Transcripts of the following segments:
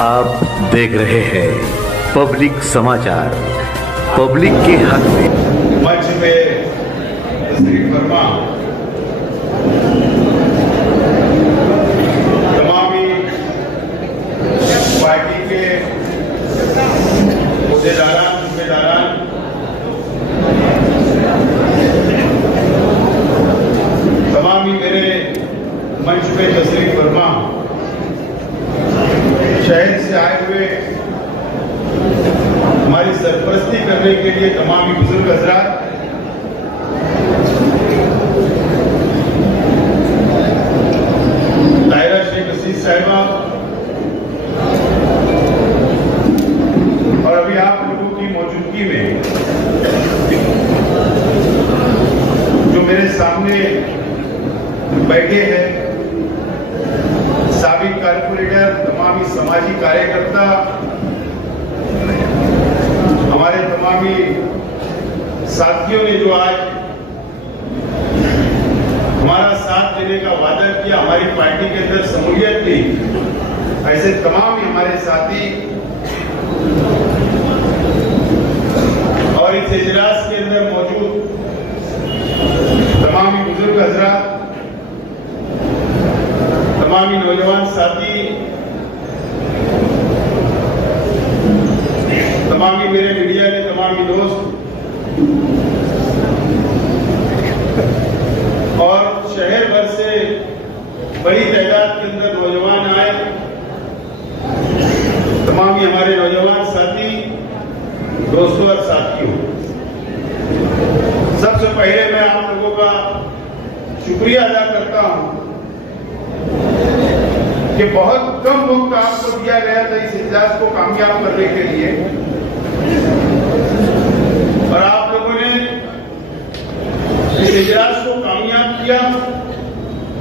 आप देख रहे हैं पब्लिक समाचार, पब्लिक के हक में। मंच पे तशरीफ फरमा तमामी पार्टी के अहदेदारान, जिम्मेदारान, तमामी मेरे मंच पे तशरीफ फरमा शहर से आए हुए हमारी सरपरस्ती करने के लिए तमामी बुजुर्ग हजरात, ताहिरा शेख असीस साहिबा और अभी आप लोगों की मौजूदगी में जो मेरे सामने बैठे हैं साबिक कारपोरेटर, तमामी समाजी कार्यकर्ता, हमारे तमामी साथियों ने जो आज हमारा साथ देने का वादा किया, हमारी पार्टी के अंदर शमूलियत ली, ऐसे तमाम ही हमारे साथी और इस इजलास के अंदर मौजूद तमामी बुजुर्ग हजरात, तमामी नौजवान साथी, तमामी मेरे मीडिया के तमामी दोस्त और शहर भर से बड़ी तादाद के अंदर नौजवान आए, तमामी हमारे नौजवान साथी, दोस्तों और साथियों, सबसे पहले मैं आप लोगों का शुक्रिया अदा करता हूं कि बहुत कम वक्त आपको दिया गया था इस इजलास को कामयाब करने के लिए और आप लोगों ने इस इजलास को कामयाब किया।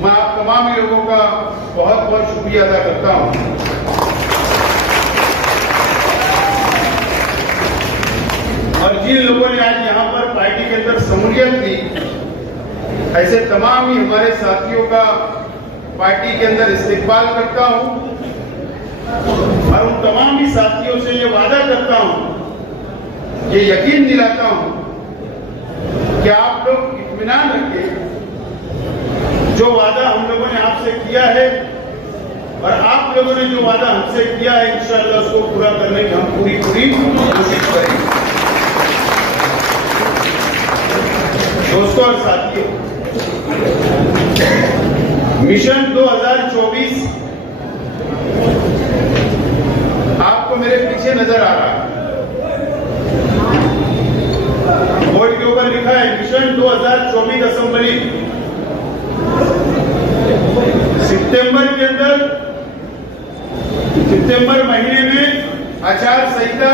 मैं आप तमाम लोगों का बहुत बहुत शुक्रिया अदा करता हूं। और जिन लोगों ने आज यहां पर पार्टी के अंदर शमूलियत ली, ऐसे तमाम ही हमारे साथियों का पार्टी के अंदर इस्तेकबाल करता हूं और उन तमाम ही साथियों से ये वादा करता हूं, ये यकीन दिलाता हूं कि आप लोग इत्मीनान रखें, जो वादा हम लोगों ने आपसे किया है और आप लोगों ने जो वादा हमसे किया है, इंशाअल्लाह उसको पूरा करने की हम पूरी कोशिश करेंगे। दोस्तों और साथियों, मिशन 2024 आपको मेरे पीछे नजर आ रहा है, बोर्ड के ऊपर लिखा है मिशन 2024 असेंबली। सितंबर के अंदर, सितंबर महीने में आचार संहिता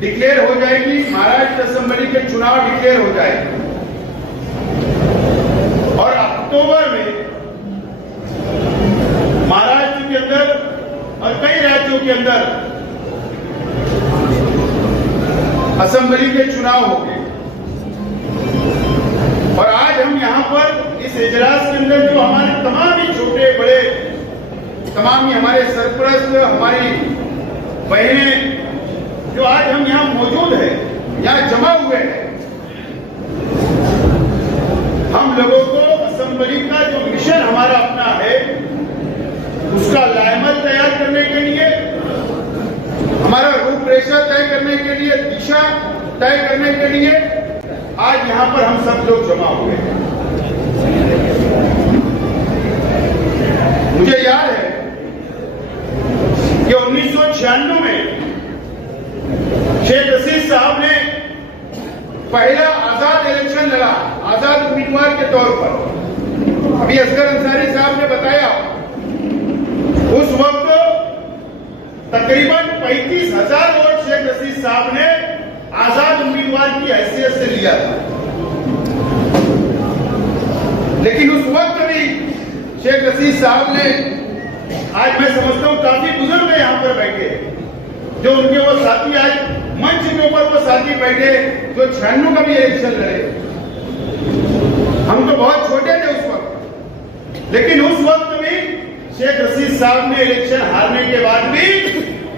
डिक्लेयर हो जाएगी, महाराष्ट्र असेंबली के चुनाव डिक्लेयर हो जाएंगे और अक्टूबर में महाराष्ट्र के अंदर और कई राज्यों के अंदर असेंबली के चुनाव होंगे। और आज हम यहां पर इस इजलास के अंदर जो हमारे तमाम ही छोटे बड़े, तमाम ही हमारे सरपरस्त, हमारी बहनें जो आज हम यहां मौजूद हैं, यहां जमा हुए हैं, हम लोगों को असेंबली का जो मिशन हमारा अपना है उसका लाइमत तैयार करने के लिए, हमारा रूपरेखा तय करने के लिए, दिशा तय करने के लिए आज यहां पर हम सब लोग जमा हुए हैं। मुझे याद है कि 1996 में शेख असीस साहब ने पहला आजाद इलेक्शन लड़ा, आजाद उम्मीदवार के तौर पर। अभी असगर अंसारी साहब ने बताया, उस वक्त तकरीबन 35,000 वोट शेख असीस साहब ने आजाद उम्मीदवार की हैसियत से लिया था। लेकिन उस वक्त भी शेख असीस साहब ने, आज मैं समझता हूं काफी बुजुर्ग यहां पर बैठे, जो उनके वो साथी आज मंच के ऊपर वो साथी बैठे जो 96 का भी इलेक्शन लड़े। हम तो बहुत छोटे थे उस वक्त, लेकिन उस वक्त भी शेख रशीद साहब ने इलेक्शन हारने के बाद भी,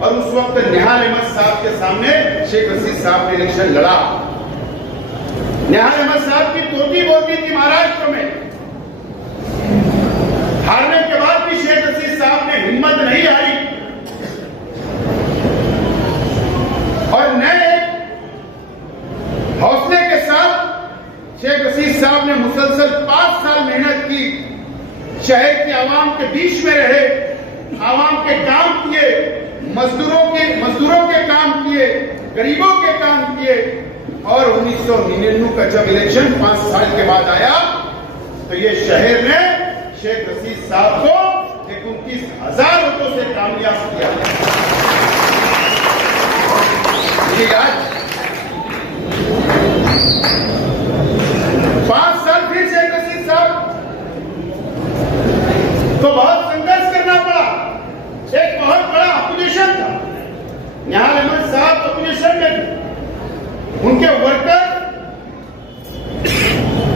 और उस वक्त निहाल अहमद साहब के सामने शेख रशीद साहब ने इलेक्शन लड़ा। निहाल अहमद साहब की तोती बोलती थी महाराष्ट्र में। हारने के बाद भी शेख रशीद साहब ने हिम्मत नहीं हारी और नए हौसले के साथ शेख रशीद साहब ने मुसलसल 5 साल मेहनत की, शहर की आवाम के बीच में रहे, आवाम के काम किए, मजदूरों के काम किए, गरीबों के काम किए। और 1999 का जब इलेक्शन 5 साल के बाद आया तो ये शहर में शेख रशीद साहब को 29,000 वोटों से कामयाब किया। आज 5 साल फिर शेख रशीद साहब तो बहुत संघर्ष करना पड़ा। एक बहुत बड़ा अपोजिशन था, निहाल अहमद साहब अपोजिशन में थे, उनके वर्कर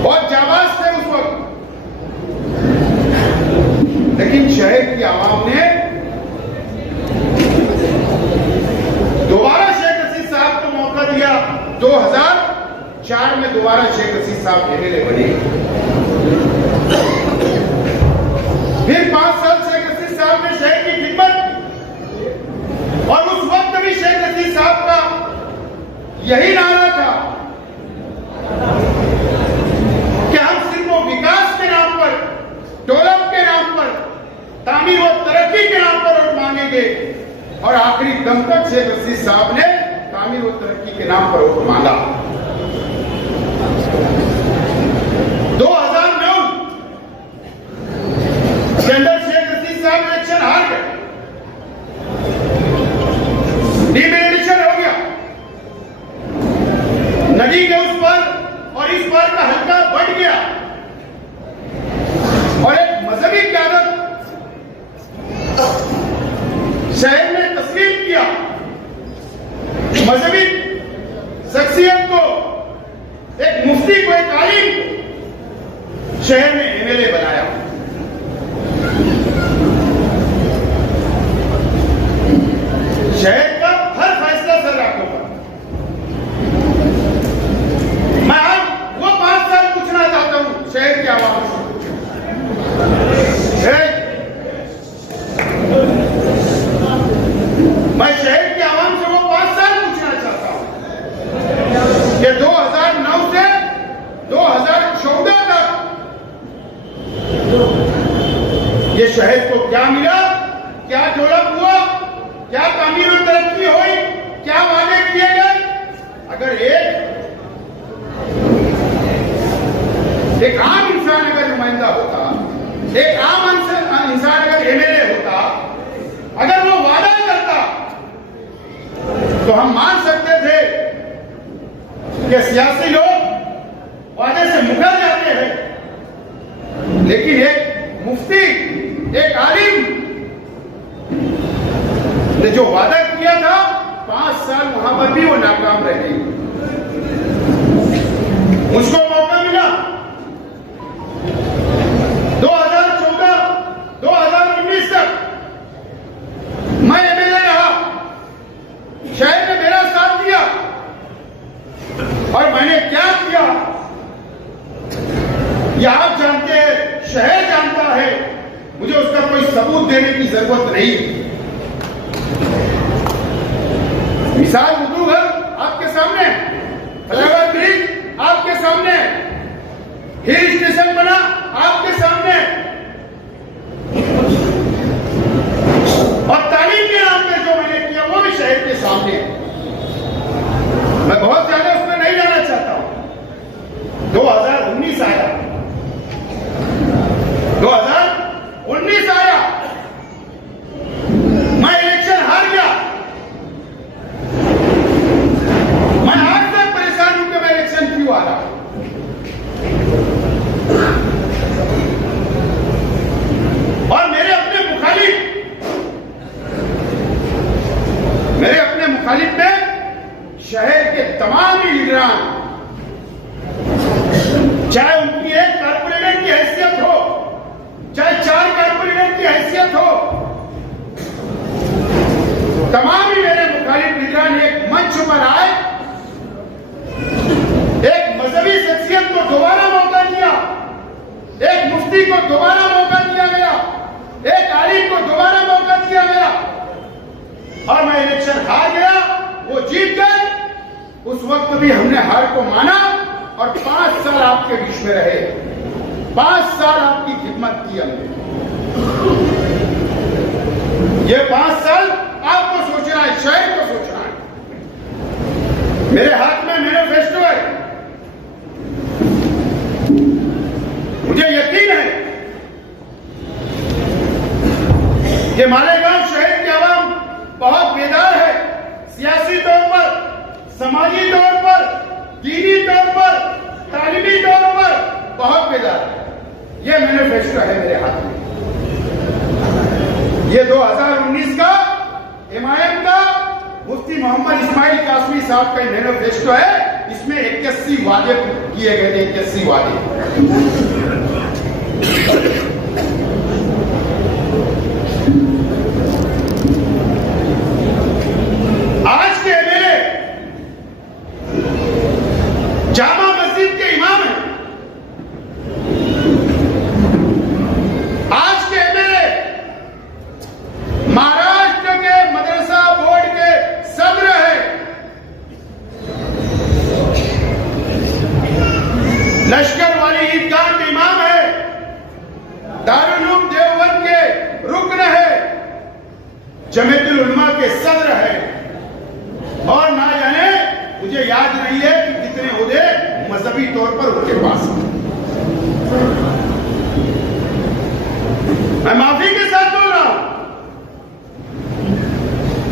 बहुत जाबाज थे उस वक्त, लेकिन शहर की आवाम ने दोबारा शेख रशीद साहब को मौका दिया। 2004 में दोबारा शेख रशीद साहब एमएलए बने। फिर 5 साल शेख रशीद साहब ने शहर की खिदमत की और उस वक्त भी शेख रशीद साहब का यही नारा था कि हम सिर्फ वो विकास के नाम पर, डेवलप के नाम पर, तामीर और तरक्की के नाम पर वोट मांगेंगे। और आखिरी दम तक शेख रशीद साहब ने तामीर और तरक्की के नाम पर वोट मांगा। 2009 के अंदर शेख रशीद साहब इलेक्शन हार गए, डिमोलिशन हो गया। नदी के उस पार और इस पार का हल्का बढ़ गया और एक मजहबी क्यादत शहर ने तस्लीम किया। मजहबी शख्सियत को, एक मुफ्ती को, एक आलिम शहर में एमएलए बनाया। शहर का हर फैसला सर्राफों पर। मैं आज वो 5 साल पूछना चाहता हूं शहर की आवाम से। मैं शहर की आवाम से वो 5 साल पूछना चाहता हूं कि 2009 से 2014 तक ये शहर को क्या मिला, क्या डेवलप हुआ, क्या तामीर और तरक्की हुई, क्या वादे किए गए। अगर एक आम इंसान अगर नुमाइंदा होता, एक आम इंसान अगर एमएलए होता, अगर वो वादा करता तो हम मान सकते थे कि सियासी लोग वादे से मुकर जाते हैं। लेकिन एक मुफ्ती, एक आलिम ने जो वादा किया था, 5 साल वहां पर भी वो नाकाम रह गई। मुझको मौका मिला 2014, 2019 तक मैं एमएलए रहा, शहर ने मेरा साथ दिया और मैंने क्या किया यह आप जानते हैं, शहर जानता है। मुझे उसका कोई सबूत देने की जरूरत नहीं। मिसाल मुद्दूघर आपके सामने, फलावर ब्रिज आपके सामने, हिल स्टेशन बना आपके सामने, और तालीम के नाम पे जो मैंने किया वो भी शहर के सामने। मैं बहुत ज्यादा उसमें नहीं जाना चाहता हूं। 2019 आया, 2019 आया, मैं इलेक्शन हार गया। मैं आज तक परेशान हूं कि मैं इलेक्शन क्यों आ रहा। और मेरे अपने मुखालिफ में शहर के तमाम ही लीडरान, चाहे उनकी एक कारपोरेटर की हैसियत हो, चाहे 4 कारपोरेटर की हैसियत शख्सियत हो, तमाम ही मेरे मुखालिफ लीडरान एक मंच पर आए, एक मजहबी शख्सियत को दोबारा मौका दिया, एक मुफ्ती को दोबारा मौका दिया गया, एक आलिम को दोबारा मौका दिया गया, और मैं इलेक्शन हार गया, वो जीत गए। उस वक्त भी हमने हार को माना और 5 साल आपके बीच में रहे, 5 साल आपकी खिदमत की हमने। ये 5 साल आपको सोचना है, शहर को सोचना है। मेरे हाथ में मैनिफेस्टो है, मुझे यकीन है कि मालेगांव शहर की आवाम बहुत बेदार है, सियासी तौर पर, समाजी तौर पर, दीनी तौर पर, तालीमी तौर पर बहुत बेदार है। ये मैनिफेस्टो है मेरे हाथ में। ये 2019 का एमआईएम का मुफ्ती मोहम्मद इस्माइल कासमी साहब का मैनिफेस्टो है। इसमें 81 वादे किए गए थे, 81 वादे। आज के एमएलए जामा मस्जिद के इमाम हैं, आज के एमएलए महाराष्ट्र के मदरसा बोर्ड के सदर हैं, लश्कर वाली ईदगाह के इमाम है, दारुल उलूम देवबंद के रुकन है, जमीयतुल उलमा के सदर है, और ना जाने मुझे याद नहीं है कि कितने ओहदे मजहबी तौर पर उनके पास हैं। मैं माफी के साथ बोल रहा हूं,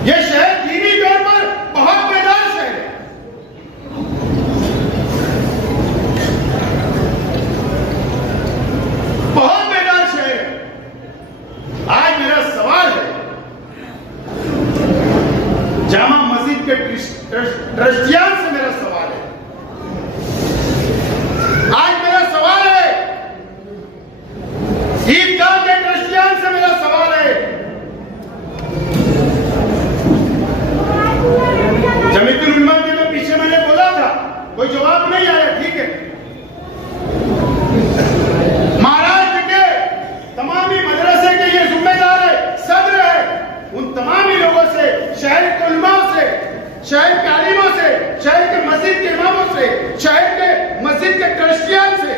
यह शहर दीनी तौर पर बहुत बेदार शहर है। बहुत बेदार शहर है। आज मेरा सवाल है, जामा मस्जिद के ट्रस्टियान से मेरा सवाल है, आज मेरा सवाल है, ईदगाह के ट्रस्टियान से मेरा सवाल है, जमीयतुल उलमा के तो पीछे मैंने बोला था, कोई जवाब नहीं आया, ठीक है। महाराष्ट्र के तमाम ही मदरसे के ये जिम्मेदार है, सदर है, उन तमाम ही लोगों से, शहर के उलमाओं से, शहर के आलिमों से, शहर के मस्जिद के इमामों से, शहर के मस्जिद के ट्रस्टियान से,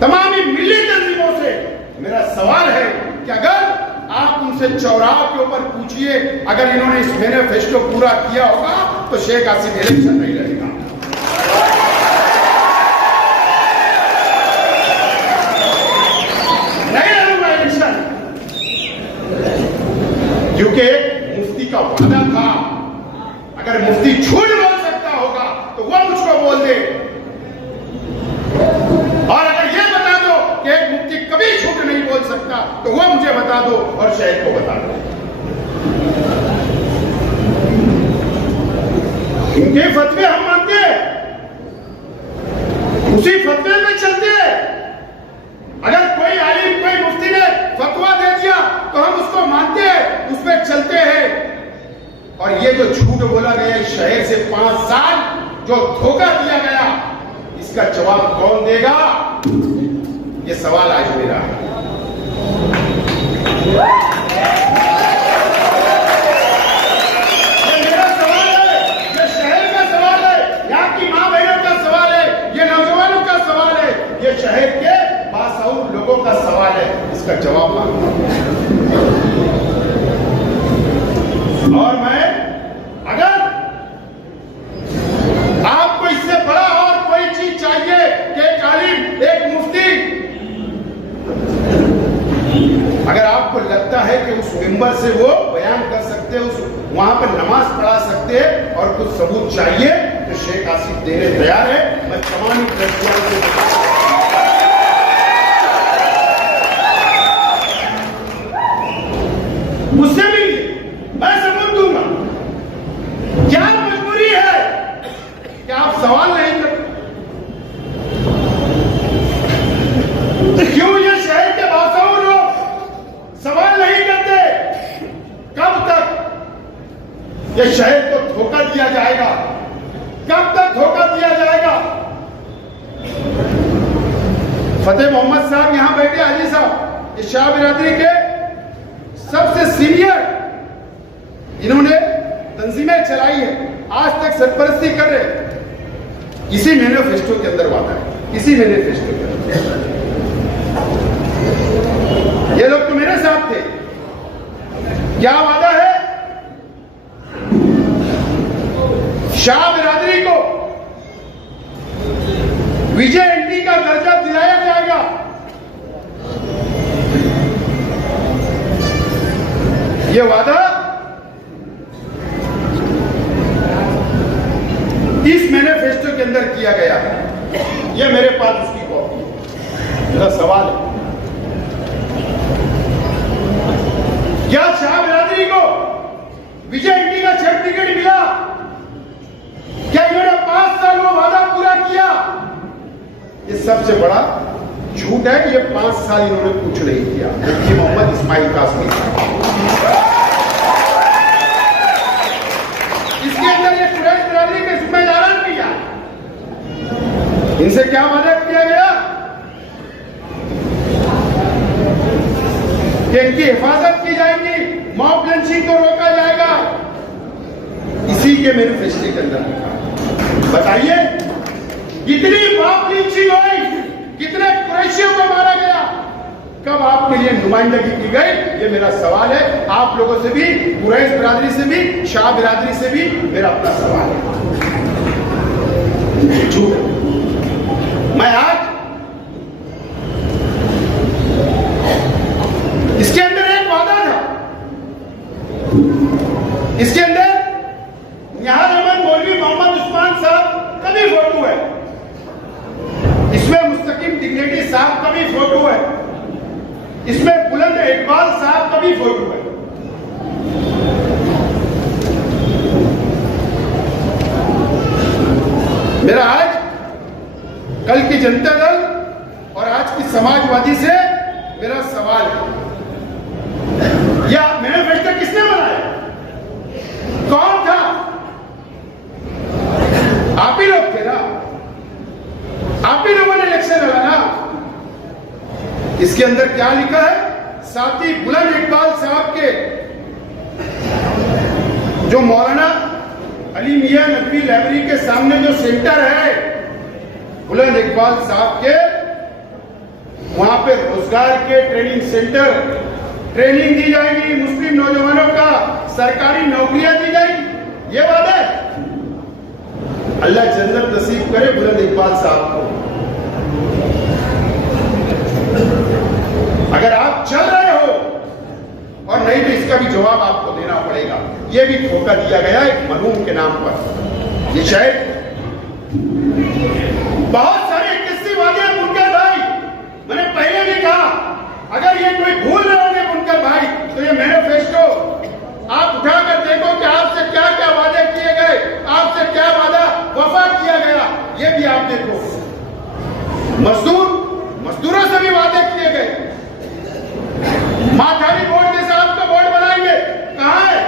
तमाम ही मिली तंजीमों से मेरा सवाल है कि अगर आप उनसे चौराहे के ऊपर पूछिए, अगर इन्होंने इस मैनिफेस्टो पूरा किया होगा तो शेख आसिफ इलेक्शन नहीं लड़ेगा। नहीं लड़ूंगा इलेक्शन, क्योंकि मुफ्ती का वादा था, अगर मुफ्ती झूठ बोल सकता होगा तो वह मुझको बोल दे, और अगर यह बता दो कि एक मुफ्ती कभी झूठ नहीं बोल सकता तो वह मुझे बता दो और शहर को बता दो। इनके फतवे हम मानते हैं, उसी फतवे में चलते हैं। अगर कोई आलिम, कोई मुफ्ती ने फतवा दे दिया तो हम उसको मानते हैं, उस पर चलते हैं। और ये जो झूठ बोला गया इस शहर से 5 साल जो धोखा दिया गया, इसका जवाब कौन देगा? ये सवाल आज मेरा है। ये मेरा सवाल है, ये शहर का सवाल है, यहाँ की मां बहनों का सवाल है, ये नौजवानों का सवाल है, ये शहर के बासाउर लोगों का सवाल है। इसका जवाब मांगो। और मैं, अगर आपको इससे बड़ा और कोई चीज चाहिए कि एक आलिम, एक मुफ्ती, अगर आपको लगता है कि उस मिंबर से वो बयान कर सकते हैं, उस वहां पर नमाज पढ़ा सकते हैं और कुछ सबूत चाहिए तो शेख आसिफ देने तैयार है। मैं तमाम ट्रस्टियों से मुझसे मिलिए, मैं सबूत दूंगा। क्या मजबूरी है कि आप सवाल नहीं करते? क्यों ये शहर के बासाओं लोग सवाल ये शहर को धोखा दिया जाएगा। कब तक धोखा दिया जाएगा? फतेह मोहम्मद साहब यहां बैठे, हाजी साहब, ये शाह बिरादरी के सबसे सीनियर, इन्होंने तंजीमें चलाई है, आज तक सरपरस्ती कर रहे। इसी मैनिफेस्टो के अंदर वादा है, इसी मैनिफेस्टो के अंदर। ये लोग तो मेरे साथ थे। क्या वादा है? शाह बिरादरी को विजय एंटी का दर्जा दिलाया जाएगा। ये वादा इस मैनिफेस्टो के अंदर किया गया है। ये मेरे पास उसकी कॉपी। मेरा सवाल है, क्या शाह बिरादरी को विजय एंटी का सर्टिफिकेट मिला? क्या इन्होंने 5 साल में वादा पूरा किया? ये सबसे बड़ा झूठ है कि ये 5 साल इन्होंने कुछ नहीं किया। मुफ्ती मोहम्मद इस्माइल कासमी, इसके अंदर ये कुरैश बिरादरी के जिम्मेदारान भी है। इनसे क्या वादा किया गया कि इनकी हिफाजत की जाएगी, मॉब लिंचिंग को रोका जाएगा। इसी के मैनिफेस्टो के अंदर बताइए कितनी मॉब लिंचिंग हुई, कितने कुरैशियों को मारा गया, कब आपके लिए नुमाइंदगी की गई? ये मेरा सवाल है। आप लोगों से भी, कुरैश बिरादरी से भी, शाह बिरादरी से भी मेरा अपना सवाल है। झूठ। मैं आज इसके अंदर एक वादा था, इसके अंदर निहाल अहमद मौलवी मोहम्मद उस्मान साहब का भी फोटो है, इसमें मुस्तकीम डिग्नेटी साहब का भी फोटो है, इसमें बुलंद इकबाल साहब का भी फोटो है। मेरा आज कल की जनता दल और आज की समाजवादी से मेरा सवाल है, यह मैनिफेस्टो किसने बनाया? कौन था? आप ही लोग थे ना, आप ही लोगों ने इलेक्शन लड़ा ना। इसके अंदर क्या लिखा है? साथी बुलंद इकबाल साहब के, जो मौलाना अली मियां नकवी लाइब्रेरी के सामने जो सेंटर है, बुलंद इकबाल साहब के, वहां पे रोजगार के ट्रेनिंग सेंटर, ट्रेनिंग दी जाएगी, मुस्लिम नौजवानों का सरकारी नौकरियां दी जाएगी। ये वादा है। अल्लाह जन्नत नसीब करे बुलंद इकबाल साहब को। अगर आप चल रहे हो, और नहीं तो इसका भी जवाब आपको देना पड़ेगा। यह भी धोखा दिया गया एक मरहूम के नाम पर। ये शायद बहुत सारे किस्से वादे हैं बुनकर भाई, मैंने पहले भी कहा, अगर ये कोई भूल रहे होंगे बुनकर भाई, तो ये मैनिफेस्टो आप उठाकर देखो कि आपसे क्या क्या वादे किए गए, आपसे क्या वादा वफा किया गया, ये भी आप देखो। मजदूरों से भी वादे किए गए। माथारी बोर्ड जैसा आपका बोर्ड बनाएंगे, कहां है?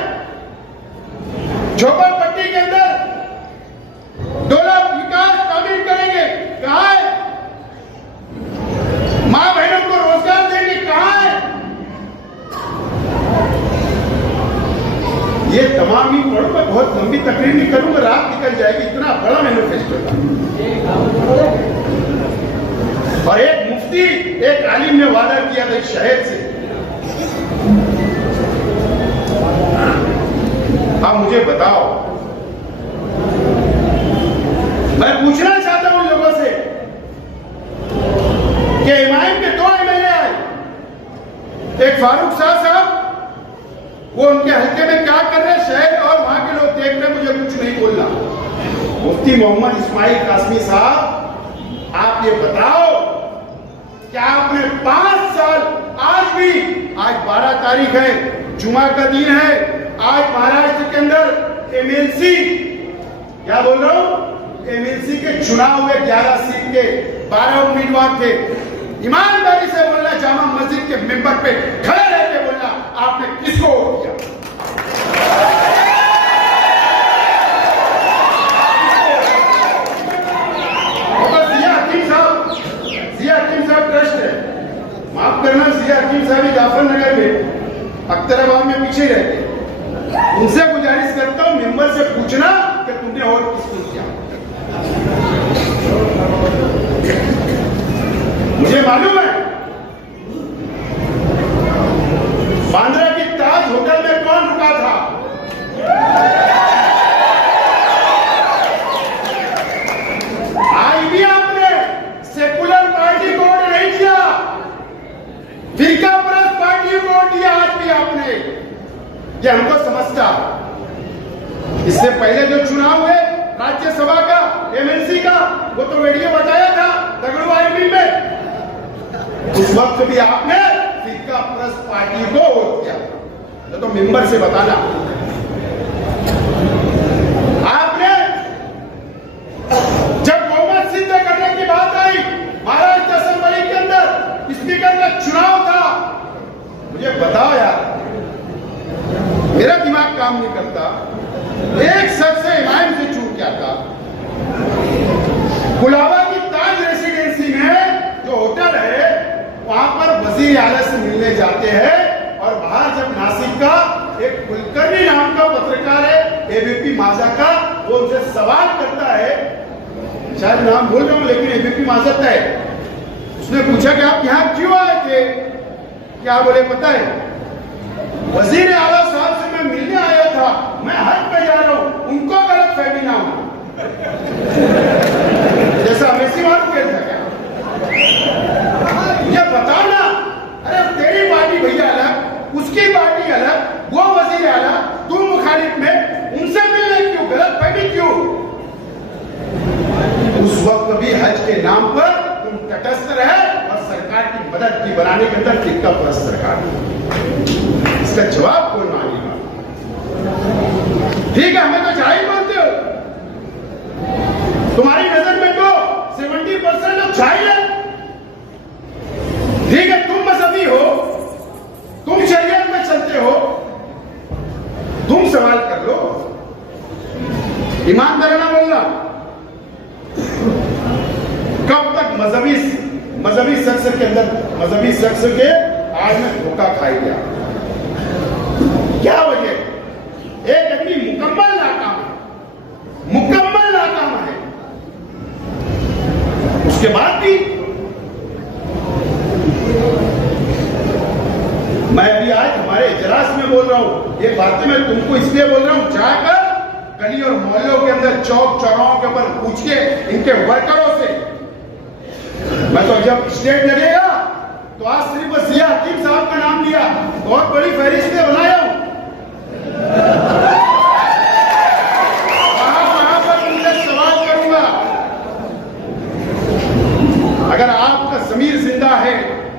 झोपड़पट्टी के अंदर 2 लाख विकास तामीर करेंगे, कहां है? मां बहनों को रोजगार देंगे, कहां है? ये तमाम ही पढ़ो, मैं बहुत लंबी तकरीर नहीं करूंगा, रात निकल जाएगी, इतना बड़ा मैनिफेस्टो था। और एक मुफ्ती, एक आलिम ने वादा किया था इस शहर से। आप मुझे बताओ, मैं पूछना चाहता हूं लोगों से कि इमाम के 2 एमएलए आए, एक फारूक शाह साहब, वो उनके हल्के में क्या कर रहे हैं शहर, और वहां के लोग देख रहे, मुझे कुछ नहीं बोलना। मुफ्ती मोहम्मद इस्माइल कासमी साहब, आप ये बताओ कि आपने 5 साल, आज 12 तारीख है, जुमा का दिन है, आज महाराष्ट्र के अंदर एमएलसी, क्या बोल रहा हूं, एमएलसी के चुनाव हुए, 11 सीट के 12 उम्मीदवार थे। ईमानदारी से बोलना, जामा मस्जिद के मेंबर पे खड़े रहकर बोलना, आपने किसको वोट किया? अख्तराबाद में पीछे रहते हैं। उनसे गुजारिश करता हूं मेंबर से पूछना कि तुमने और किसको किया। मुझे मालूम है बांद्रा की ताज होटल में कौन रुका था। आज भी आपने सेकुलर पार्टी को वोट नहीं किया, फिरका परस्त पार्टी को वोट दिया। आज भी आपने ये हमको समझता। इससे पहले जो चुनाव हुए राज्यसभा का, एमएलसी का, वो तो वीडियो बताया था दगड़ू में। उस वक्त भी आपने फिरका परस्त पार्टी को वोट किया। तो मेंबर से बताना। आपने जब बहुमत सिद्ध करने की बात आई महाराष्ट्र असेंबली के अंदर, स्पीकर का चुनाव था, मुझे बताओ यार, मेरा दिमाग काम नहीं करता। एक शख्स से इमाम से चूक क्या था। कुलाबा की ताज रेसिडेंसी में जो होटल है वहां पर वजीर आला से मिलने जाते हैं और बाहर जब नासिक का एक कुलकर्णी नाम का पत्रकार है एबीपी माझा का, वो उनसे सवाल करता है, शायद नाम भूल रहा हूं लेकिन एबीपी माझा है। उसने पूछा कि आप यहां क्यों आए थे। क्या बोले पता है, वजीर आला साहब से मैं मिलने आया था, मैं हज पे जा रहा हूं, उनको गलत फहमी ना हो। जैसा मेसी मारू कहता क्या मुझे बताओ ना। अरे तेरी पार्टी भैया अलग, उसकी पार्टी अलग, वो वजीर आला, तू मुखालिफ में, उनसे मिलने क्यों, गलत फहमी क्यों। उस वक्त भी हज के नाम पर तुम तटस्थ रहे और सरकार की मदद की बनाने के अंदर फिरका परस्त सरकार। इसका जवाब कौन मांगेगा। ठीक है, हमें तो जाहिल बोलते हो। तुम्हारी नजर में तो 70% लोग जाहिल है। ठीक है, तुम मजहबी हो, तुम शरीयत में चलते हो, तुम सवाल कर लो, ईमानदाराना बोलना। कब तक मजहबी शख्स के अंदर, मजहबी शख्स के आज में धोखा खाई गया। क्या वजह, एक आदमी मुकम्मल नाकाम है, उसके बाद भी मैं अभी आज हमारे इजलास में बोल रहा हूं, ये बातें मैं तुमको इसलिए बोल रहा हूं, जाकर गली और मोहल्लों के अंदर, चौक चौराहों के ऊपर पूछ के इनके वर्करों से। मैं तो जब स्टेट लगेगा तो आज सिर्फ बस ये हकीम साहब का नाम लिया, बहुत बड़ी फहरिस्त बनाया हूं। वहां पर उनसे सवाल करूंगा, अगर आपका ज़मीर जिंदा है,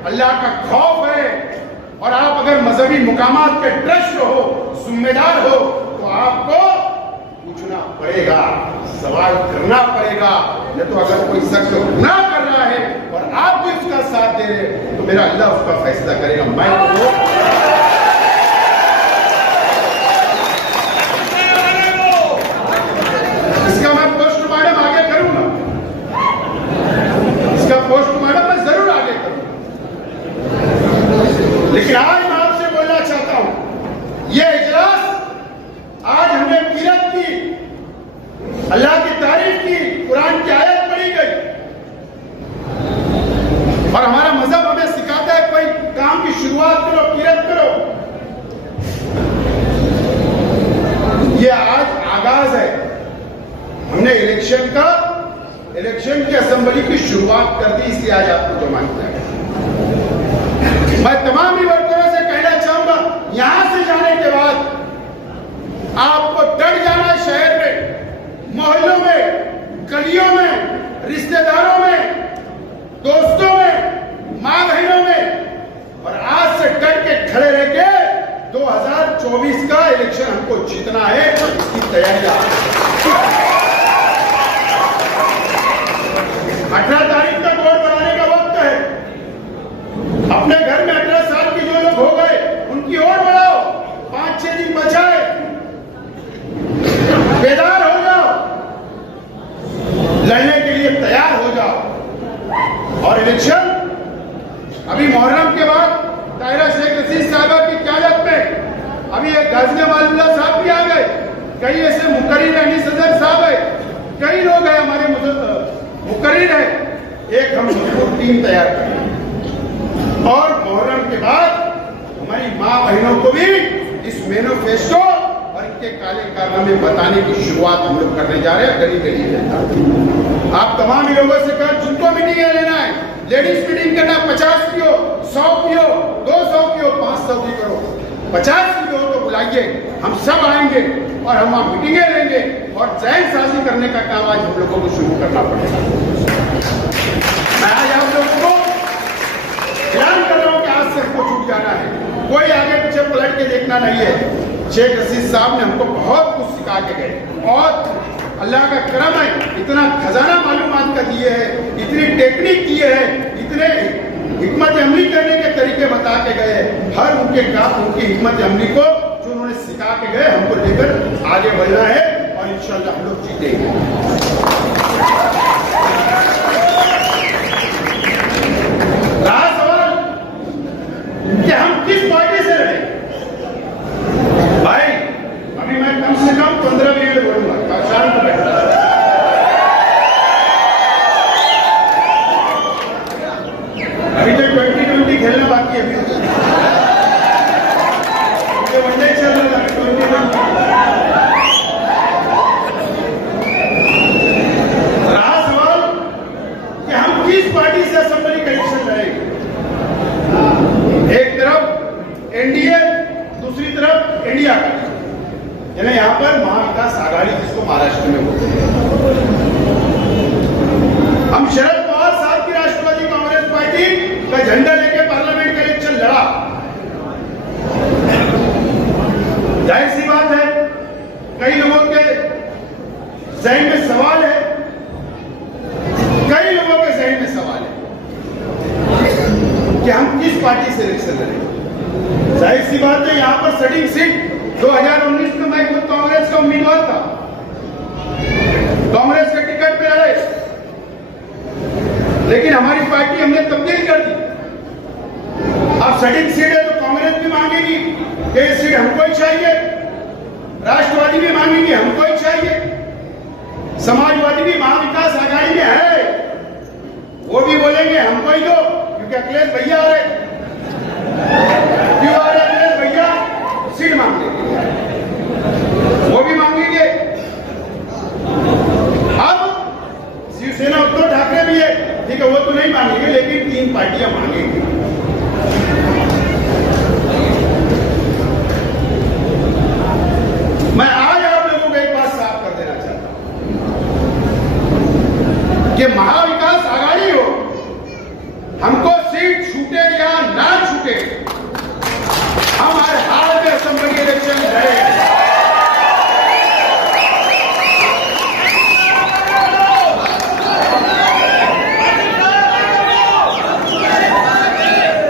अल्लाह का खौफ है और आप अगर मजहबी मुकामात के ट्रस्ट हो, जिम्मेदार हो, तो आपको पूछना पड़ेगा, सवाल करना पड़ेगा। नहीं तो अगर कोई शख्स गुनाह कर रहा है और आप भी उसका साथ दे रहे तो मेरा अल्लाह उसका फैसला करेगा। मैं इसका मैं पोस्टमार्टम आगे करूंगा, इसका पोस्टमार्टम मैं जरूर आगे करूंगा। लेकिन आज मैं आपसे बोलना चाहता हूं, यह इजलास आज हमने किरत की, अल्लाह की तारीफ की, कुरान की आयत पढ़ी गई और हमारा मजहब हमें सिखाता है कोई काम की शुरुआत करो, किरत करो। यह आज आगाज है, हमने इलेक्शन की असेंबली की शुरुआत कर दी, इसलिए आज आपको जमा किया है। मैं तमाम ही वर्करों से कहना चाहूंगा, यहां से जाने के बाद आपको डट जाना है। शहर में, मोहल्लों में, गलियों में, रिश्तेदारों में, दोस्तों में, मां बहनों में, और आज से डट के खड़े रह के 2024 का इलेक्शन हमको जीतना है, इसकी तैयारी 18 तारीख तक वोट बनाने का वक्त है। अपने घर में 18 साल की जो लोग हो गए उनकी वोट बढ़ाओ, 5-6 दिन बचा है, बेदार हो जाओ, लड़ने के लिए तैयार हो जाओ। और इलेक्शन अभी मुहर्रम के बाद ताहिरा शेख रशीद साहबा की क़यादत में गाजियाबाद साहब भी आ गए, कई ऐसे मुकर्रिर अली सदर साहब है, कई लोग हैं हमारे मुकर्रिर है। एक हम मजबूत टीम तैयार करें और मुहर्रम के बाद हमारी माँ बहनों को भी इस मैनिफेस्टो और इनके काले कारनामे बताने की शुरुआत हम लोग करने जा रहे हैं। गली गली रहता आप तमाम ही लोगों से कहा जिनको मीटिंग लेना है, लेडीज मीटिंग करना, 50 की हो, 100 की हो, 200 की हो, 500 की करो, 50 की हो तो बुलाइए, हम सब आएंगे और हम वहां मीटिंगें लेंगे और चैन साजी करने का काम आज हम लोगों को शुरू करना पड़ेगा। मैं आज आप लोगों को ऐलान कर रहा हूं कि आज से हमको छूट जाना है, कोई आगे पीछे पलट के देखना नहीं है। शेख रशीद साहब ने हमको बहुत कुछ सिखा के गए और अल्लाह का करम है, इतना खजाना मालूमात का दिए है, इतनी टेक्निक दिए है, इतने हिकमत अमली करने के तरीके बता के गए, हर उनके काम उनकी हिकमत अमली को जो उन्होंने सिखा के गए हमको लेकर आगे बढ़ना है और इंशाल्लाह हम लोग जीतेंगे। रहा सवाल कि हम किस पार्टी से रहे, भाई अभी मैं कम से कम 15 मिनट बोलूंगा, शांत बैठा। अभी तो 2020 खेलना बाकी है, वनडे चल रहा है 2020। रहा सवाल कि हम किस पार्टी से असेंबली का इलेक्शन लड़ेंगे। एक तरफ एनडीए, दूसरी तरफ इंडिया, यानी यहां पर महाविकास आघाड़ी जिसको महाराष्ट्र में बोलते हैं। हम शरद पवार साहब की राष्ट्रवादी कांग्रेस पार्टी का झंडा लेके पार्लियामेंट का इलेक्शन लड़ा। जाहिर सी बात है कई लोगों के जहन में सवाल है, कई लोगों के जहन में सवाल है कि हम किस पार्टी से इलेक्शन लड़ेंगे। जाहिर सी बात है यहां पर सटीक सीट 2019 में मैं खुद कांग्रेस का उम्मीदवार था, कांग्रेस के टिकट पे लड़े, लेकिन हमारी पार्टी हमने तब्दील कर दी। अब सटीक सीट है तो कांग्रेस भी मांगेगी कि ये सीट हमको ही चाहिए, राष्ट्रवादी भी मांगेगी हमको ही चाहिए, समाजवादी भी महाविकास आघाड़ी में है, वो भी बोलेंगे हमको ही दो, क्योंकि अखिलेश भैया आ रहे। क्यों आ रहे अखिलेश भैया? सीट मांगने के लिए, वो भी मांगेंगे। अब शिवसेना उद्धव ठाकरे भी है, ठीक है, वो तो नहीं मांगेंगे, लेकिन 3 पार्टियां मांगेंगी। मैं आज आप लोगों को एक बात साफ कर देना चाहता हूं कि महाविकास आघाड़ी हो, हमको सीट छूटे या ना छूटे, हम हर हाल में असेंबली इलेक्शन लड़ेंगे।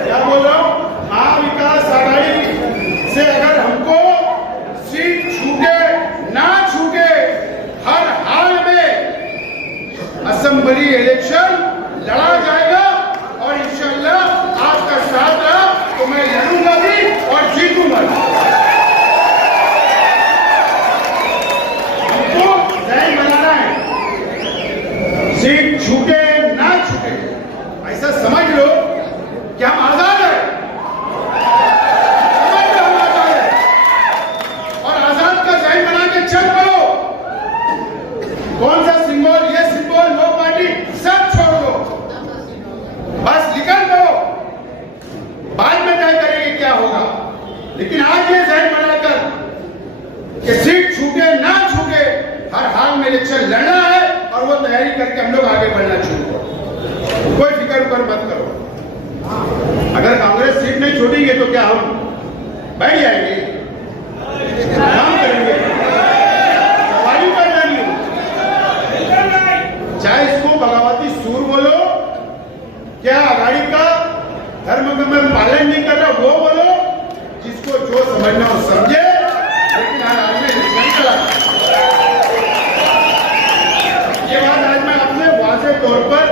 क्या बोल रहा हूं? महाविकास आघाड़ी से अगर हमको सीट छूटे ना छूटे, हर हाल में असेंबली इलेक्शन लड़ा जाएगा और इंशाअल्लाह आपका साथ रहा तो मैं लड़ूंगा भी और जीतूंगा भी। हमको जहन बनाना है, सीट छूटे ना छूटे, ऐसा समझ लो कि हम आजाद हैं, समझ लो हम आजाद हैं, और आजाद का जहन बना के चल पड़ो। कौन सा सिंबल, ये सिंबल, वो पार्टी, सब छोड़ दो, बस निकल दो, बाद में तय करेंगे क्या होगा। लेकिन आज ये जहन बनाकर कि सीट छूटे ना छूटे, हर हाल में इलेक्शन लड़ना है और वो तैयारी करके हम लोग आगे बढ़ना शुरू करो। कोई फिक्र उकर मत करो। अगर कांग्रेस सीट नहीं छोड़ेंगे तो क्या हम बैठ जाएंगे, काम करेंगे, सवाल कर देंगे। चाहे इसको बगावती सूर बोलो, क्या आघाड़ी का धर्म में पालन नहीं कर रहा वो बोलो, जिसको जो समझना हो समझे, लेकिन हर आदमी निशान चला। ये बात आज मैं आपसे वाज़ेह तौर पर,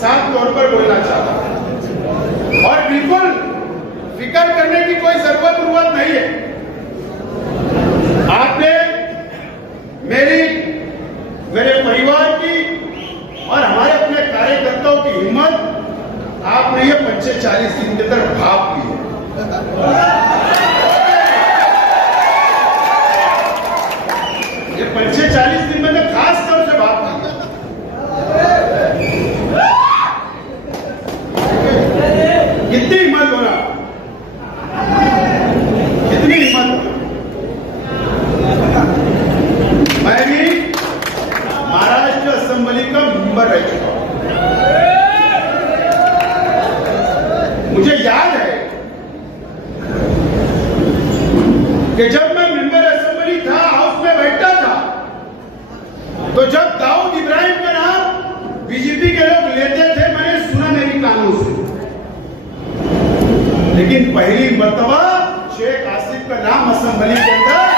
साफ तौर पर बोलना चाहता हूं और बिल्कुल फिक्र करने की कोई जरूरत नहीं है। तो जब दाऊद इब्राहिम का नाम बीजेपी के लोग लेते थे, मैंने सुना मेरी कानों से, लेकिन पहली मर्तबा शेख आसिफ का नाम असेंबली के अंदर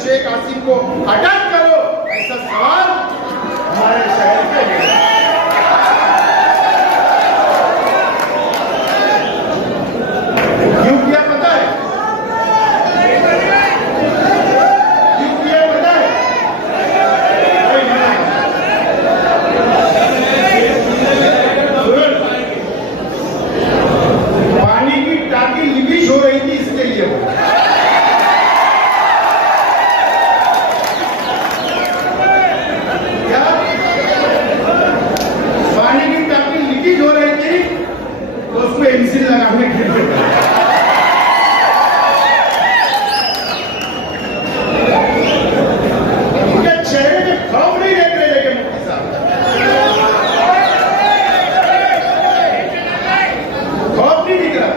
शेख आसिफ को हटा करो, ऐसा सवाल हमारे शहर के लिए। क्यों किया पता है? क्यों किया पता है? पानी की टाकी लीकेज हो रही थी, इसके लिए पेंसिल लगाने के लिए उनके चेहरे में खौफ नहीं देख रहे, लेकिन मुफ्ती साहब खौफ नहीं दिख रहा।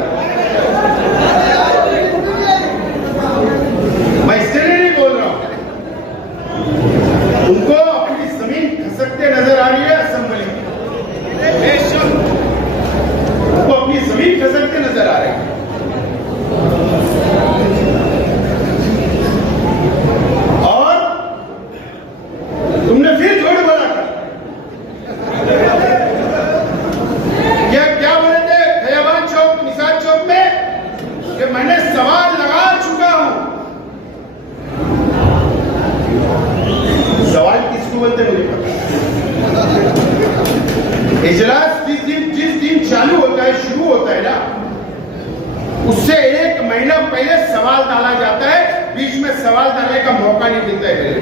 मैं इससे नहीं बोल रहा हूं, उनको अपनी जमीन खसकते नजर आ रही है असेंबली में, अपनी जमीन खसकते नजर आ रहे हैं। और तुमने फिर झूठ बोला था। क्या बोले थे खयाबान चौक, निसार चौक में कि मैंने सवाल लगा चुका हूं। सवाल किसको बोलते मुझे पता। इजलास जिस दिन चालू होता है, शुरू होता है ना, उससे 1 महीना पहले सवाल डाला जाता है, बीच में सवाल डालने का मौका नहीं मिलता है।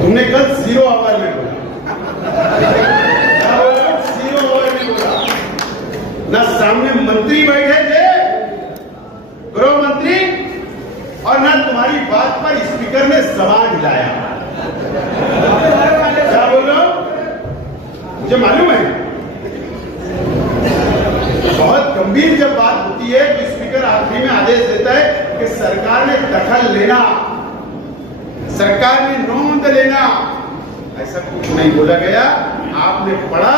तुमने कल 0 आवर में बोला, 0 आवर में बोला ना, सामने मंत्री बैठे थे, गृह मंत्री, और ना तुम्हारी बात पर स्पीकर ने जबान हिलाया। क्या बोल रहे हो? मुझे मालूम है बहुत गंभीर जब बात होती है तो स्पीकर आखिरी में आदेश देता है कि सरकार ने दखल लेना, सरकार ने नोंद लेना। ऐसा कुछ नहीं बोला गया, आपने पढ़ा,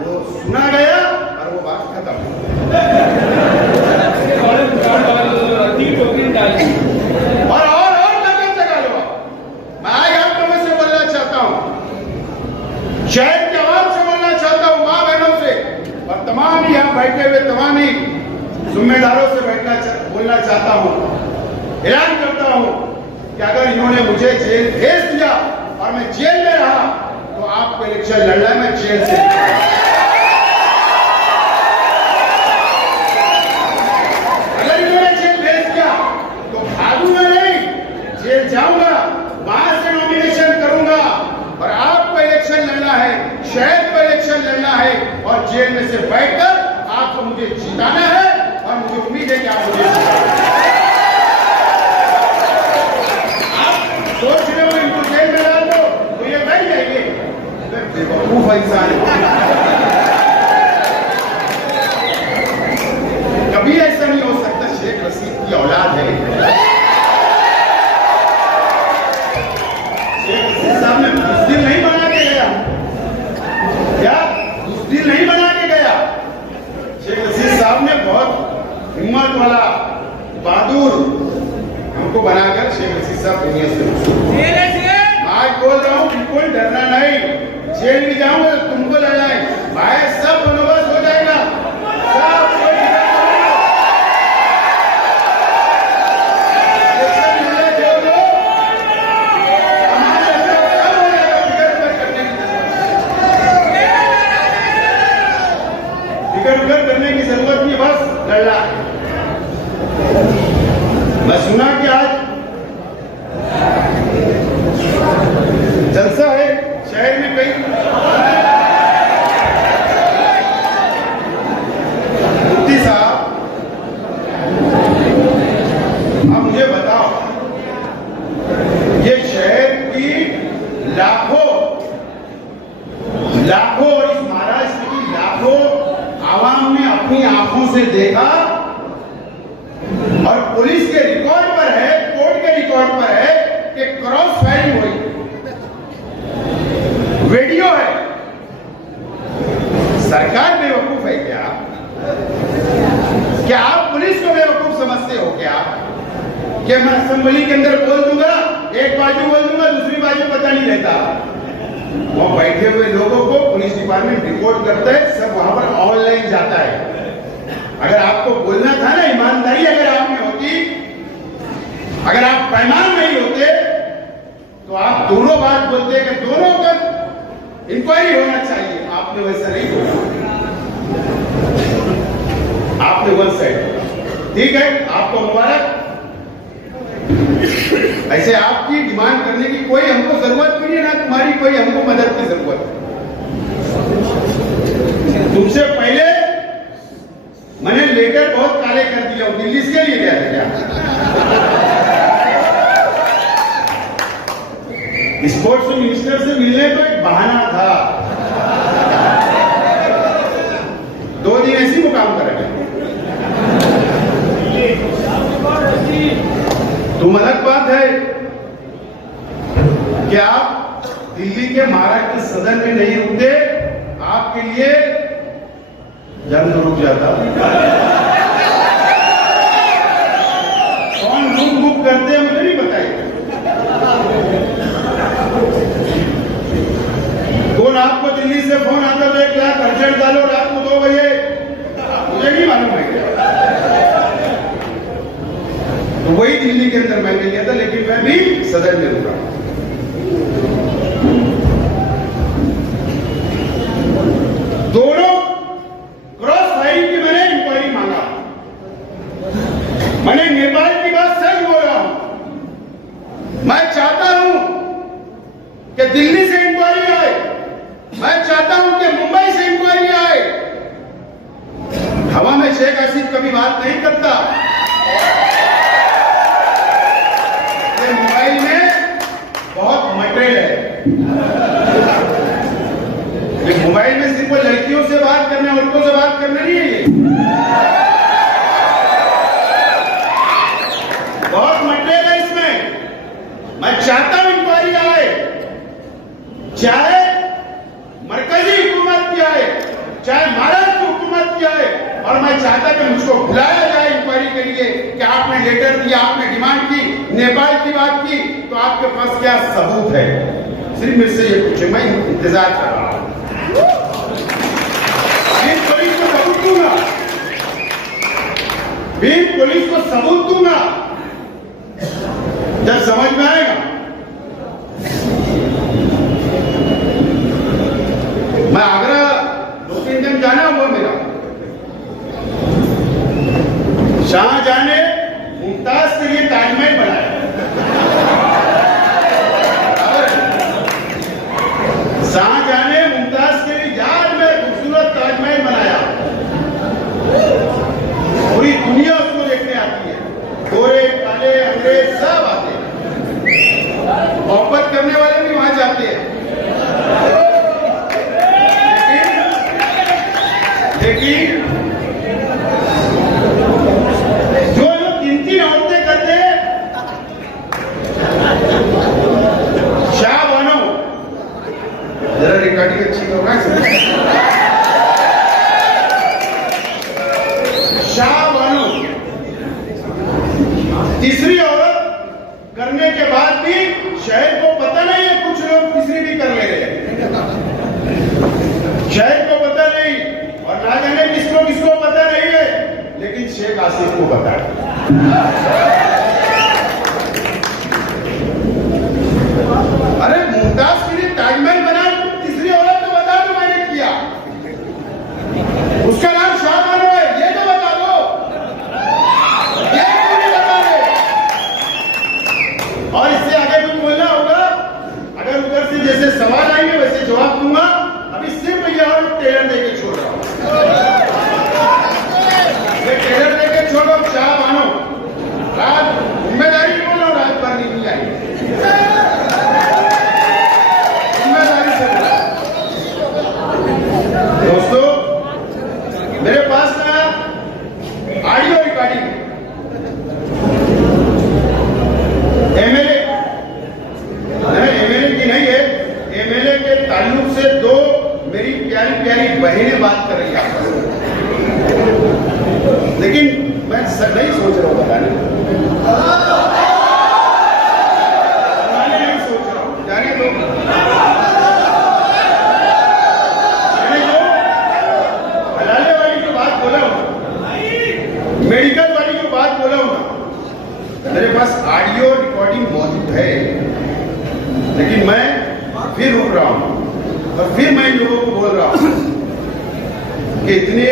वो सुना गया और वो बात खत्म। और दखल लगा लो। मैं आज आप लोगों से बोलना चाहता हूं, शहर के आवाम से बोलना चाहता हूं, मां बहनों से, और तमाम यहां बैठे हुए तमाम ही जिम्मेदारों से बोलना चाहता हूं, ऐलान करता हूं कि अगर इन्होंने मुझे जेल भेज दिया और मैं जेल में रहा तो आपको इलेक्शन लड़ना है, मैं जेल से। अगर इन्होंने जेल भेज दिया तो भागूंगा नहीं, जेल जाऊंगा, वहां से नॉमिनेशन करूंगा, और आपको इलेक्शन लड़ना है, शहर को इलेक्शन लड़ना है, और जेल में से बैठकर आपको मुझे जिताना है, और मुझे उम्मीद है कि आप मुझे आप सोच रहे हो इनको जेल में डाल दो तो ये बैठ जाएंगे, बेवकूफ इंसान है। कभी ऐसा नहीं हो सकता, शेख रशीद की औलाद है। साहब ने बुज़दिल नहीं बना के गया, क्या बुज़दिल नहीं बना के गया। शेख रशीद साहब ने बहुत हिम्मत वाला बहादुर हमको बनाकर शेख रशीद साहब दुनिया से आज बोल रहा हूँ, बिल्कुल डरना नहीं। जेल में जाऊंगा तो तुमको लड़ना है, भाई सब बंदोबस्त हो जाएगा, सब कोई फिकर करने की जरूरत नहीं, बस लड़ना है। मैं सुना कि आज जलसा है शहर में कई मुफ्ती साहब, अब मुझे बताओ, ये शहर की लाखों और इस महाराष्ट्र की लाखों आवाम ने अपनी आंखों से देखा और पुलिस के रिकॉर्ड पर है, कोर्ट के रिकॉर्ड पर है कि क्रॉस फायरिंग हुई, वीडियो है। सरकार बेवकूफ है क्या? क्या आप पुलिस को बेवकूफ समझते हो क्या? कि मैं असेंबली के अंदर बोल दूंगा, एक बाजू बोल दूंगा, दूसरी बाजू पता नहीं रहता। वहां बैठे हुए लोगों को पुलिस डिपार्टमेंट रिपोर्ट करता है, सब वहां पर ऑनलाइन जाता है। अगर आपको बोलना था ना, ईमानदारी अगर आप में होती, अगर आप पैमान नहीं होते तो आप दोनों बात बोलते कि दोनों का इंक्वायरी होना चाहिए। आपने वैसा नहीं बोला, आपने वन साइड, ठीक है, आपको मुबारक। ऐसे आपकी डिमांड करने की कोई हमको जरूरत भी नहीं है, ना तुम्हारी कोई हमको मदद की जरूरत है। तुमसे पहले मैंने लेटर बहुत काले कर दिया, दिल्ली के लिए गया था क्या? स्पोर्ट्स मिनिस्टर से मिलने तो एक बहाना था, 2 दिन ऐसी मुकाम करेंगे। तुम अलग बात है कि आप दिल्ली के महाराष्ट्र के सदन में नहीं रुकते, आपके लिए जंग रुक जाता। कौन रुक बुक करते हैं मुझे नहीं बताइए। कौन आपको दिल्ली से फोन आता तो 1 लाख अर्जेंट डालो रात को 2 बजे, मुझे नहीं मालूम है। तो वही दिल्ली के अंदर मैं गया था, लेकिन मैं भी सदन में रुका। दोनों क्रॉस फायरिंग की मैंने इंक्वायरी मांगा। मैंने नेपाल की बात सच बोल रहा हूं। मैं चाहता हूं कि दिल्ली से इंक्वायरी आए, मैं चाहता हूं कि मुंबई से इंक्वायरी आए। हवा में शेख हसीना कभी बात नहीं करता, मोबाइल में बहुत मटेरियल है। मोबाइल में सिर्फ लड़कियों से बात करना, औरतों से बात करना नहीं है। ये बहुत मटेरियल है इसमें। मैं चाहता हूं इंक्वायरी आए, चाहे मरकजी हुकूमत की आए, चाहे महाराष्ट्र हुकूमत की आए। और मैं चाहता कि मुझको बुलाया जाए इंक्वायरी के लिए कि आपने लेटर दिया, आपने डिमांड की, नेपाल की बात की, तो आपके पास क्या सबूत है? सिर्फ मेरे से ये पूछे, मैं इंतजार कर रहा हूं। पुलिस को सबूत दूंगा, पुलिस को सबूत दूंगा जब समझ में आएगा। मैं आगरा 2-3 दिन जाना हुआ मेरा। शाहजहां ने मुमताज के लिए ताजमहल बनाया। शाहजहां ने मुमताज के लिए याद में खूबसूरत ताजमहल बनाया। पूरी दुनिया उसको देखने आती है, गोरे काले अंग्रेज सब आते हैं, मोहब्बत करने वाले भी वहां जाते हैं। लेकिन जो लोग 3-3 औरतें करते हैं, शाह बानो तीसरी औरत करने के बाद भी शहर को पता नहीं है, कुछ लोग तीसरी भी कर ले रहे हैं, शहर को पता नहीं और ना जाने किसको किसको पता नहीं है, लेकिन शेख आसिफ को पता है। अरे मुमताज के लिए ताजमहल बना, तीसरी औरत तो बता दो मैंने किया, उसका नाम शाहजहां है, ये तो बता दो, ये क्यों नहीं बता रहे? और इससे आगे कुछ बोलना होगा, अगर उधर से जैसे सवाल आएंगे वैसे जवाब दूंगा। अभी सिर्फ ये और टेलर देके छोड़ रहा हूं, ये टेलर देके छोड़ो, चाह मानो, रात जिम्मेदारी बोल रहा हूं, रात भर नहीं आई, जिम्मेदारी से बोला। दोस्तों, मेरे पास ना ऑडियो रिकॉर्डिंग एमएलए की नहीं है, एमएलए के ताल्लुक से दो मेरी प्यारी प्यारी बहनें बात कर रही है, लेकिन मैं नहीं सोच रहा हूं बताने, नहीं सोच रहा हूं, जाने दो, हलाले वाली जो बात बोला हूं, मेडिकल वाली जो बात बोला हूं, मेरे पास ऑडियो रिकॉर्डिंग मौजूद है, लेकिन मैं फिर रुक रहा हूं और फिर मैं लोगों को बोल रहा हूं कि इतने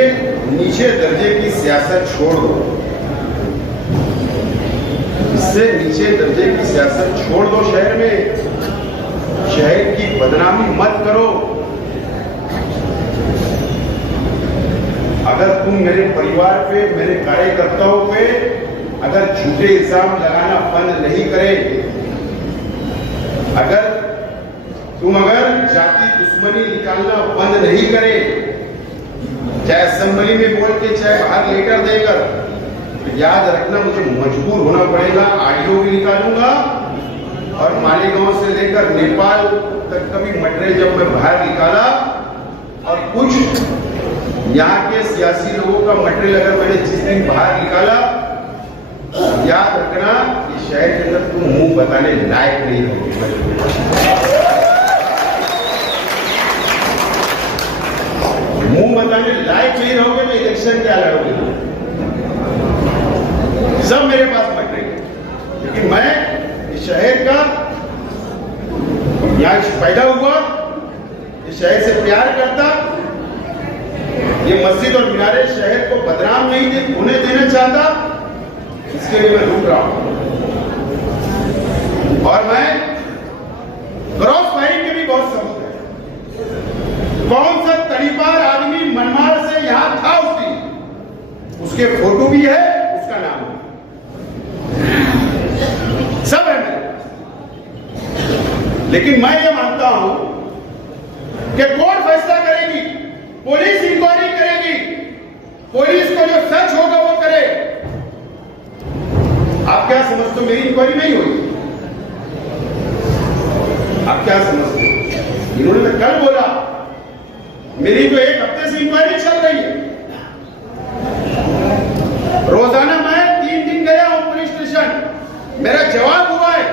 नीचे दर्जे की सियासत छोड़ दो, इससे नीचे दर्जे की सियासत छोड़ दो, शहर में शहर की बदनामी मत करो। अगर तुम मेरे परिवार पे, मेरे कार्यकर्ताओं पे अगर झूठे इल्जाम लगाना बंद नहीं करे, अगर जाति दुश्मनी निकालना बंद नहीं करे, चाहे असेंबली में बोल के चाहे बाहर लेटर देकर, तो याद रखना मुझे मजबूर होना पड़ेगा, ऑडियो भी निकालूंगा और मालेगांव से लेकर नेपाल तक का भी मटेरियल जब मैं बाहर निकाला और कुछ यहाँ के सियासी लोगों का मटेरियल अगर मैंने जिस दिन बाहर निकाला, याद रखना कि शहर के अंदर तुम मुंह बताने लायक नहीं होगी, मुंह बताने लायक नहीं रहोगे तो इलेक्शन क्या लड़ोगे? सब मेरे पास मटेरियल, लेकिन मैं इस शहर का यहाँ पैदा हुआ, इस शहर से प्यार करता, ये मस्जिद और मीनारे शहर को बदनाम नहीं होने देना चाहता, इसके लिए मैं रुक रहा हूं। और मैं क्रॉस फायरिंग के भी बहुत सबूत है, कौन सा तड़ीपार आदमी मनमाड़ से यहां था उस दिन, उसके फोटो भी है, उसका नाम है, सब है मेरे। लेकिन मैं ये मानता हूं कि कोर्ट फैसला करेगी, पुलिस इंक्वायरी करेगी, पुलिस को जो सच होगा वो करे। आप क्या समझते हो मेरी इंक्वायरी नहीं हुई? आप क्या समझते हो? इन्होंने तो कल बोला, मेरी तो एक हफ्ते से इंक्वायरी चल रही है, रोजाना मैं 3 दिन गया हूं पुलिस स्टेशन, मेरा जवाब हुआ है,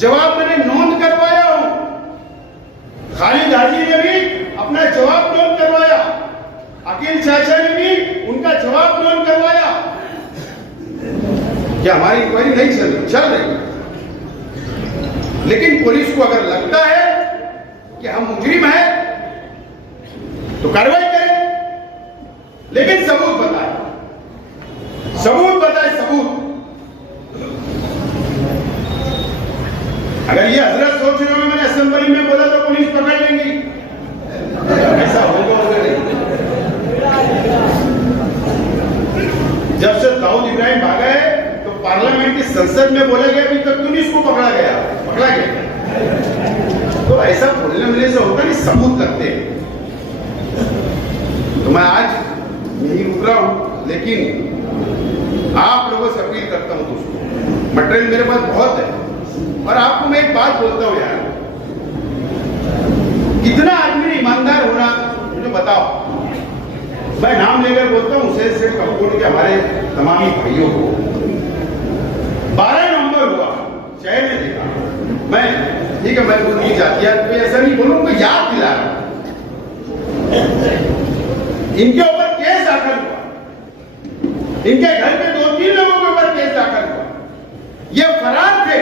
जवाब मैंने नोंद करवाया हूं, खालिद हाजी ने भी अपना जवाब नोंद करवाया, अकील चाचा ने भी उनका जवाब नोंद करवाया। क्या हमारी इंक्वायरी नहीं चल रही? लेकिन पुलिस को अगर लगता है कि हम मुजरिम हैं तो कार्रवाई करें, लेकिन सबूत बताए, सबूत बताए, सबूत। अगर ये हजरत सोच रहे हो मैंने असेंबली में बोला तो पुलिस पकड़ लेंगी, ऐसा होगा नहीं। जब से दाऊद इब्राहिम भागा है तो पार्लियामेंट की संसद में बोला गया अभी तक तो नहीं इसको पकड़ा गया। तो ऐसा बोलने मिलने से होता नहीं, सबूत लगते हैं। तो मैं आज यही रुक रहा हूं, लेकिन आप लोगों से अपील करता हूं दोस्तों, मटेरियल मेरे पास बहुत है। और आपको मैं एक बात बोलता हूं यार, कितना आदमी ईमानदार होना मुझे बताओ। मैं नाम लेकर बोलता हूं, उसे सिर्फ कपूर के हमारे तमामी भाइयों को, ठीक है, मैं उनकी जातियात पे ऐसा नहीं बोलूं, उनको याद दिला रहा हूं। इनके ऊपर केस दाखिल हुआ, इनके घर के 2-3 लोगों के ऊपर केस दाखिल हुआ, ये फरार थे।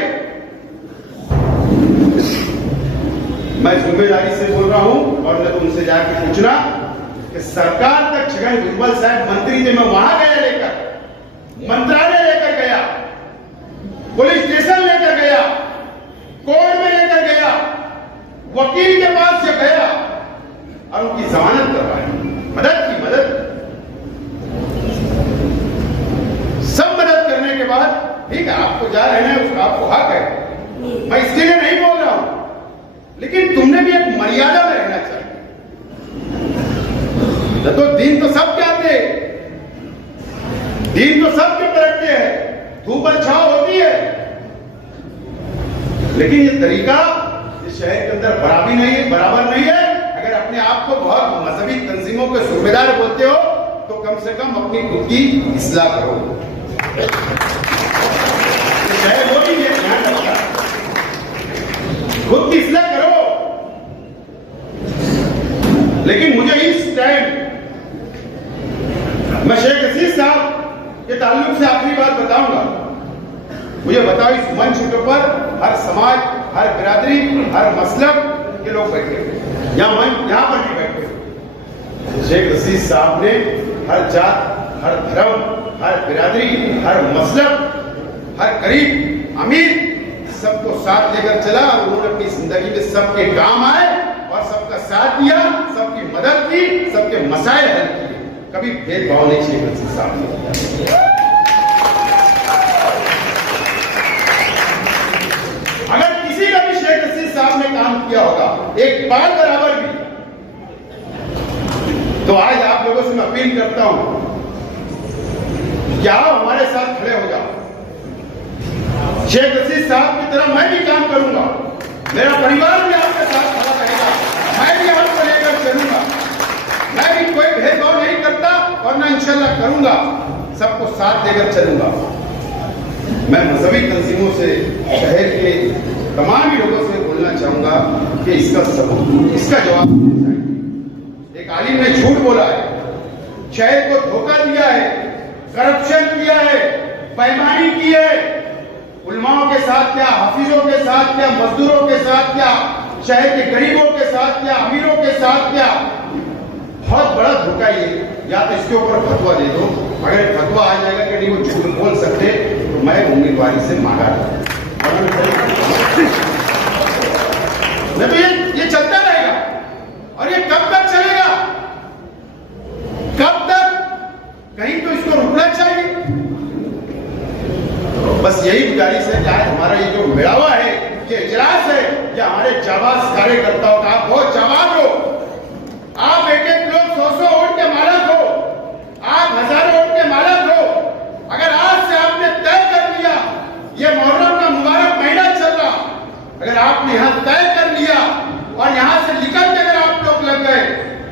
मैं जिम्मेदारी से बोल रहा हूं और न तो उनसे जाके पूछना कि सरकार तक छगन भुजबल साहब मंत्री थे, मैं वहां गया लेकर, मंत्रालय लेकर गया, पुलिस स्टेशन लेकर गया, कोर्ट में लेकर गया, वकील के पास से गया और उनकी जमानत करवाई, मदद की मदद, सब मदद करने के बाद ठीक है आपको जा रहना है, उसका आपको हक है, मैं इसके लिए नहीं बोल रहा हूं, लेकिन तुमने भी एक मर्यादा में रहना चाहिए। तो दिन तो सब चाहते, दिन तो सबके परखते हैं, धूप और छाव होती है, लेकिन ये तरीका इस शहर के अंदर बराबर नहीं है। अगर अपने आप को बहुत मजहबी तंजीमों के सूबेदार बोलते हो तो कम से कम अपनी खुद की इस्लाह करो। शहर वो नहीं है, ध्यान रखना, खुद की इस्लाह करो। लेकिन मुझे इस टाइम मैं शेख हसीस साहब के ताल्लुक से आखिरी बात बताऊंगा। मुझे बताओ, इस मंच के ऊपर हर समाज, हर बिरादरी, हर मसलब के लोग बैठे, यहां पर भी बैठे। शेख हसीस साहब ने हर जात, हर धर्म, हर बिरादरी, हर मसलब, हर गरीब अमीर सबको साथ लेकर चला और उन्होंने अपनी जिंदगी में सबके काम आए और सबका साथ दिया, सबकी मदद की, सबके मसाइल हल किए। कभी भेदभाव नहीं शेख हसीस साहब ने किया। अगर किसी का भी शेख हसीस साहब ने काम किया होगा एक बार बराबर भी, तो आज आप लोगों से मैं अपील करता हूं कि आओ हमारे साथ खड़े हो जाओ। शेख हसीस साहब की तरह मैं भी काम करूंगा, मेरा परिवार भी आपके साथ खड़ा रहेगा, मैं भी आपको लेकर चलूंगा। मैं भी कोई भेदभाव नहीं करता और ना इंशाल्लाह करूंगा, सबको साथ लेकर चलूंगा। मैं मजहबी तंजीमों से, शहर के तमाम ही लोगों से बोलना चाहूंगा कि इसका जवाब देना चाहिए। एक आलिम ने झूठ बोला है, शहर को धोखा दिया है, करप्शन किया है, बेईमानी की है, उलमाओं के साथ क्या, हाफिजों के साथ क्या, मजदूरों के साथ क्या, शहर के गरीबों के साथ क्या, अमीरों के साथ क्या, बहुत बड़ा धोखा ये। या तो इसके ऊपर फतवा दे दो, अगर फतवा आ जाएगा कि नहीं वो झूठ बोल सकते तो मैं उम्मीदवारी से मांगा नहीं तो ये चलता रहेगा। और ये कब तक चलेगा, कब तक? कहीं तो इसको रुकना चाहिए। बस यही गुजारिश है कि आज हमारा ये जो मेड़ावा है, ये इजलास है, ये हमारे जाबाज कार्यकर्ताओं का, आप बहुत जाबाज हो, आप एक लोग 100 वोट के मालक हो, आप हजारों वोट के मालक हो। अगर आज से आपने तय कर लिया, ये मुहर्रम का मुबारक महीना चल रहा, अगर आपने यहाँ तय कर लिया और यहाँ से निकल के अगर आप लोग लग गए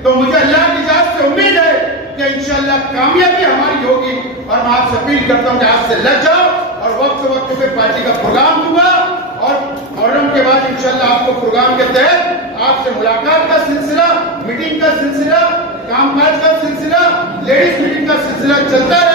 तो मुझे अल्लाह की इजाजत से उम्मीद है कि इंशाअल्लाह कामयाबी हमारी होगी। और मैं आपसे अपील करता हूँ कि आज से लग जाओ और वक्त पे पार्टी का प्रोग्राम दूंगा और मुहर्रम के बाद इंशाअल्लाह आपको प्रोग्राम के तहत आपसे मुलाकात का सिलसिला, मीटिंग का सिलसिला, कामकाज का सिलसिला, लेडीज मीटिंग का सिलसिला चलता है।